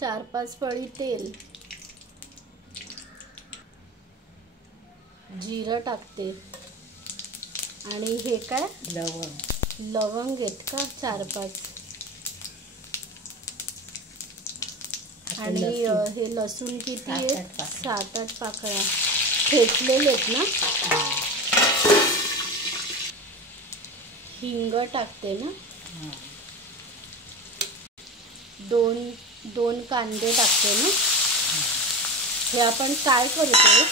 4-5 पळी तेल, जिरं टाकते आणि हे काय लवंग घेत का 4-5 आणि हे लसूण किती आहेत 7-8 पाकळ्या ठेचलेले आहेत ना. हिंग टाकते ना. 2 कांदे टाकते ना. हे आपण काय करतो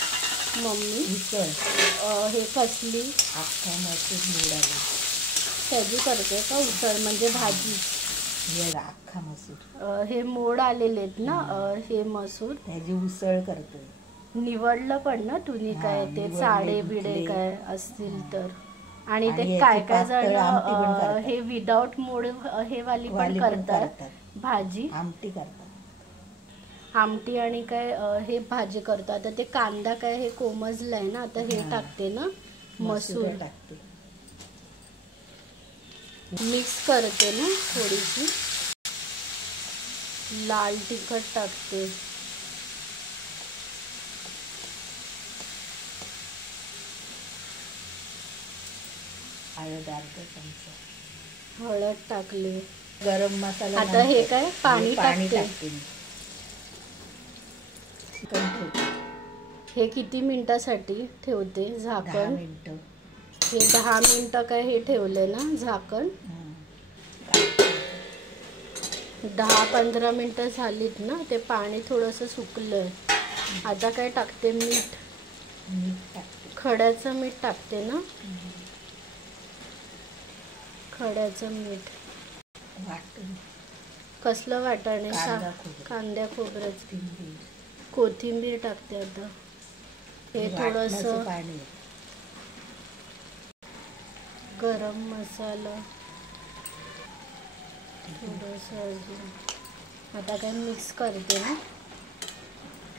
मम्मी हे कसली अख्खा मसूर मोडाली त्याची करते का उसळ म्हणजे भाजी. अख्खा मसूर हे मोड आलेले आहेत ना हे मसूर त्याची उसळ करते. निवडलं पण ना तुम्ही काय ते साडे बिडे काय असतील तर. आणि ते काय काय जण हे विदाउट मोड हे वाली पण करतात भाजी आमटी करतात. आमटी आणि काय हे भाजी करतात. आता ते कांदा काय हे कोमजलाय ना आता हे टाकते ना मसूर टाकते. मिक्स करते ना. थोडीशी लाल तिखट टाकते. हळद अर्धा चमचा, हळद टाकली. गरम मसाला. आता हे काय पाणी टाकते. हे किती मिनिटासाठी ठेवते झाकण. 10 मिनिटं. हे 10 मिनिटं काय हे ठेवले ना झाकण. 10-15 मिनिटं झालीत ना. ते पाणी थोडंसं सुकलंय. आता काय टाकते मीठ. खड्याचं मीठ टाकते ना. खड्याचं मीठ. कसलं वाटाणे कांद्या खोबऱ्याचं. कोथिंबीर टाकते. आता हे थोडंसं गरम मसाला थोडंसं अजून. आता काय मिक्स करते ना.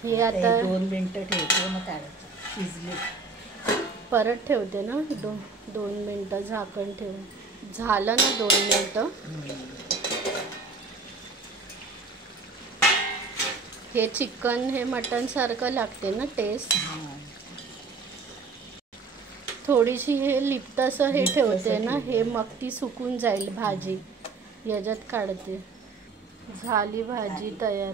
हे आता 2 मिनिटं ठेवते मग काढायचं. शिजले परत ठेवते ना. 2 मिनिटं झाकण ठेवून. झालं ना 2 मिनिटं. हे चिकन हे मटन सारखं लागते ना टेस्ट. थोडीशी हे लिप्तसं हे ठेवते ना. हे मग ती सुकून जाईल भाजी. याच्यात काढते. झाली भाजी तयार.